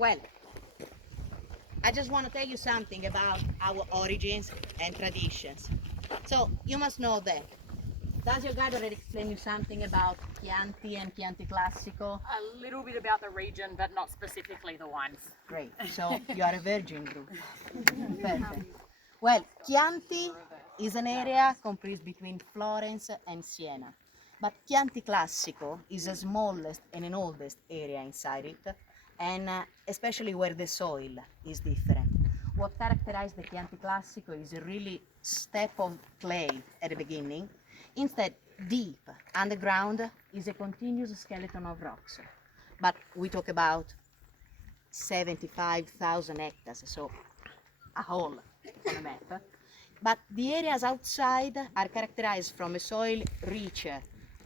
Well, I just want to tell you something about our origins and traditions. So you must know that. Does your guide already explain you something about Chianti and Chianti Classico? A little bit about the region, but not specifically the wines. Great. So you are a virgin group. Perfect. Well, Chianti is an area comprised between Florence and Siena. But Chianti Classico is the smallest and an oldest area inside it, and especially where the soil is different. What characterizes the Chianti Classico is a really step of clay at the beginning. Instead, deep underground is a continuous skeleton of rocks. But we talk about 75,000 hectares, so a hole on a map. But the areas outside are characterized from a soil rich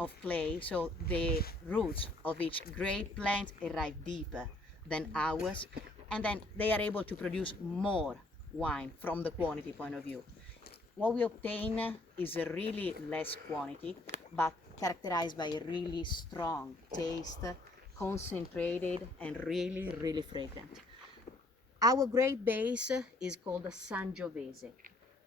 of clay, so the roots of each grape plant arrive deeper than ours, and then they are able to produce more wine from the quantity point of view. What we obtain is a really less quantity, but characterized by a really strong taste, concentrated and really, really fragrant. Our grape base is called Sangiovese.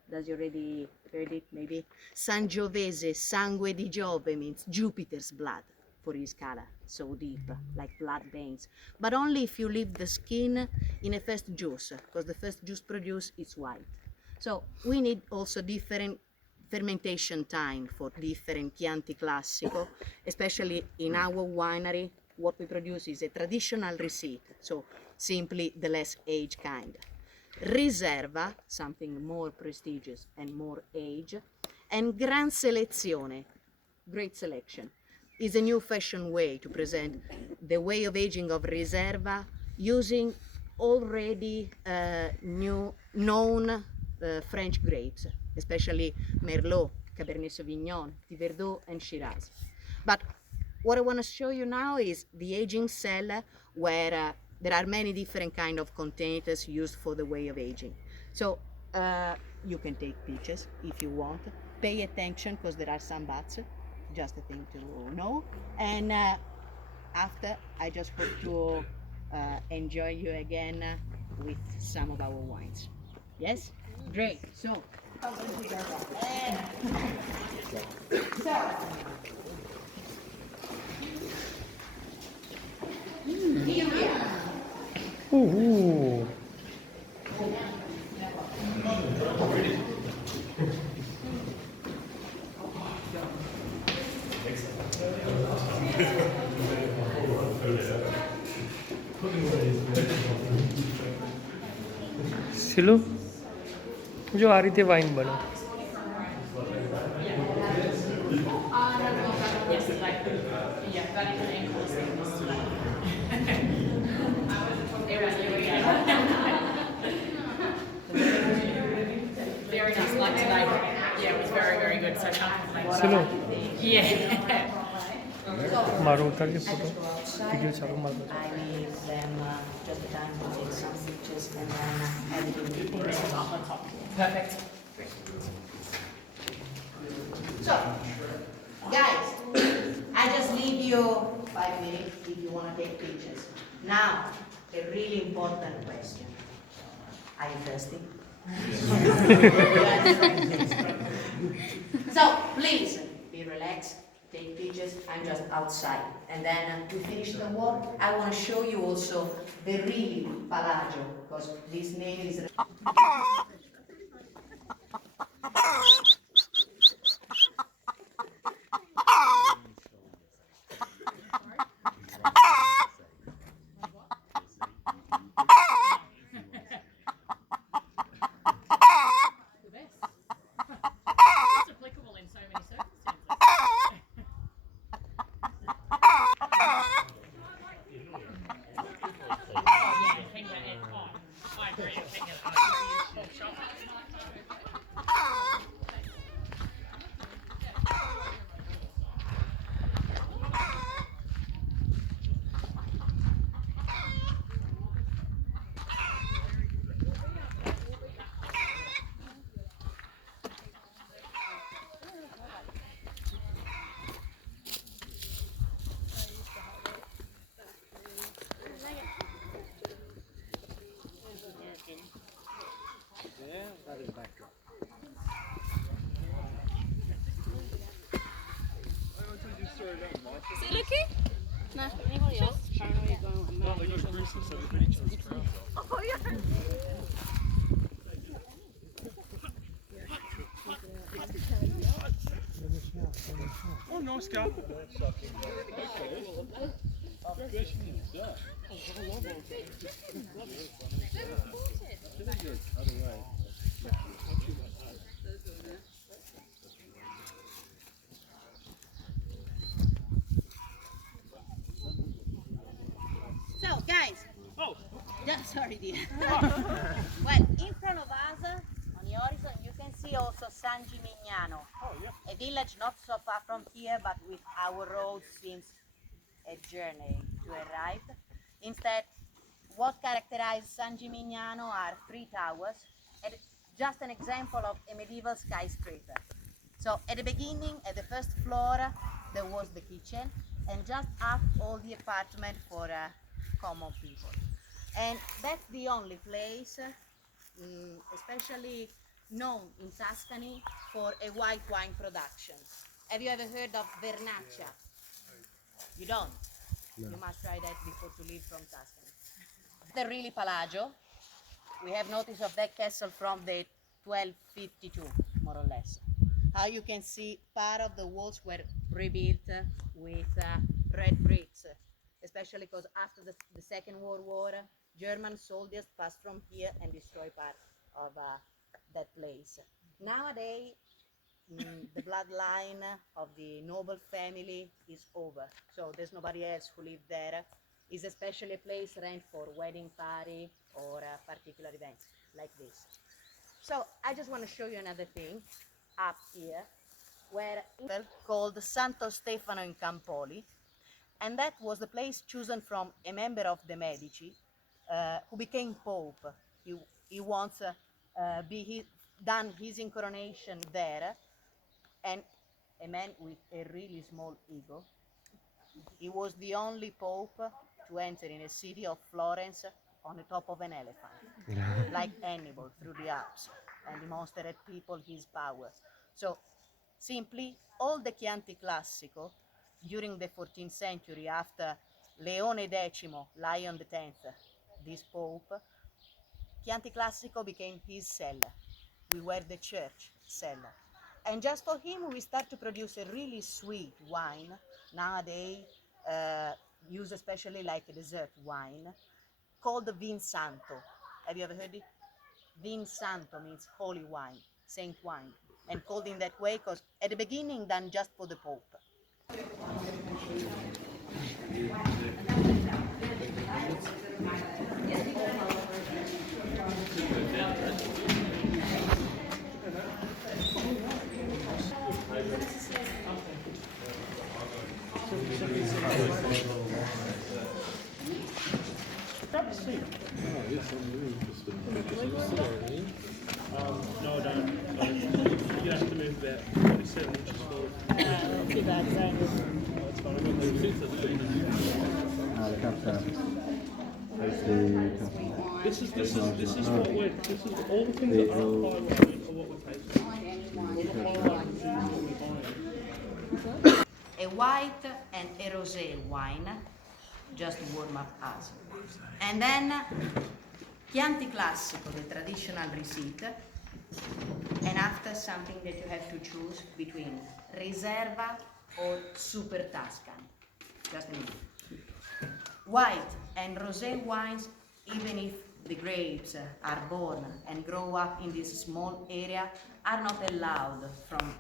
Does you already heard it maybe? Sangiovese, sangue di Giove means Jupiter's blood for his color, so deep, like blood veins. But only if you leave the skin in a first juice, because the first juice produced is white. So we need also different fermentation time for different Chianti Classico, especially in our winery. What we produce is a traditional receipt, so simply the less aged kind. Riserva, something more prestigious and more age, and Gran Selezione, great selection, is a new fashion way to present the way of aging of Riserva using already known French grapes, especially Merlot, Cabernet Sauvignon, Verdot, and Shiraz. But what I want to show you now is the aging cellar where there are many different kind of containers used for the way of aging. So you can take pictures if you want. Pay attention because there are some buts, just a thing to know. And after, I just hope to enjoy you again with some of our wines. Yes? Great. So, here we are. सिलो जो आ रही थी wine बनो Very nice, like today. Yeah, it was very, very good. So slow yeah. मारो उतार के photo video चालू मारो I leave them just the time to take some pictures and then edit it. Perfect. So, guys, I just leave you 5 minutes if you want to take pictures. Now, a really important question. Are you thirsty? So, please, be relaxed, take pictures. I'm just outside. And then we finish the walk. I want to show you also the really Palagio, because this name is... It's applicable in so many circumstances. Oh, yeah, Kenya and I agree. Kenya, full shot. Is it Lucky? No. Anybody else? Paranoid going like mad. Oh, yeah. Oh, nice guy. So, guys. Oh. Yeah, sorry, dear. Well, in front of us, on the horizon, you can see also San Gimignano, Oh, yeah. a village not so far from here, but with our road seems a journey to arrive. Instead, what characterizes San Gimignano are 3 towers, and just an example of a medieval skyscraper. So at the beginning, at the first floor, there was the kitchen, and just up all the apartment for common people. And that's the only place, especially known in Tuscany, for a white wine production. Have you ever heard of Vernaccia? You don't? No. You must try that before to leave from Tuscany. The really Palagio. We have notice of that castle from the 1252, more or less. How you can see part of the walls were rebuilt with red bricks, especially because after the Second World War, German soldiers passed from here and destroyed part of that place. Nowadays, the bloodline of the noble family is over, so there's nobody else who lives there. It's especially a place rent for wedding party or particular events like this. So I just want to show you another thing up here, where called Santo Stefano in Campoli, and that was the place chosen from a member of the Medici who became Pope. He wants done his incoronation there, and a man with a really small ego. He was the only Pope to enter in a city of Florence on the top of an elephant, like Hannibal through the Alps, and demonstrated people his power. So simply, all the Chianti Classico during the 14th century, after Leone X, Lion X, this Pope, Chianti Classico became his cellar. We were the church cellar. And just for him, we start to produce a really sweet wine, nowadays used especially like a dessert wine, called Vin Santo. Have you ever heard it? Vin Santo means holy wine, saint wine, and called in that way because at the beginning done just for the Pope. No, I don't. You have to move about 47 inches forward. Too bad, That's fine. I've got the This is all the things that aren't high wine are what we're tasting. All the high wine is what we're buying. A white and a rosé wine, just to warm up us. And then Chianti Classico, the traditional receipt, and after something that you have to choose between Riserva or Super Tuscan. Just a minute. White and rosé wines, even if the grapes are born and grow up in this small area, are not allowed from